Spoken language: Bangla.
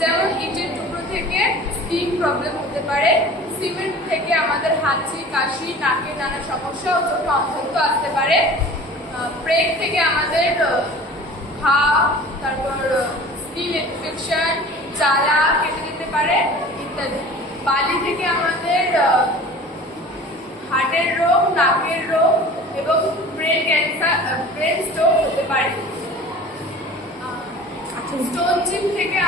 যেমন ইটের টুকরো থেকে স্কিন প্রবলেম হতে পারে, সিমেন্ট থেকে আমাদের হাঁচি, কাশি, নাকে নানা সমস্যা ও চোখে অন্ধত্ব আসতে পারে, ব্রেক থেকে আমাদের ঘা, তারপর স্কিন ইনফেকশন, জ্বালা কেটে যেতে পারে ইত্যাদি। বালি থেকে আমাদের হার্টের রোগ, নাকের রোগ এবং ব্রেন ক্যান্সার, ব্রেন স্ট্রোক হতে পারে। স্টোন চিপ থেকে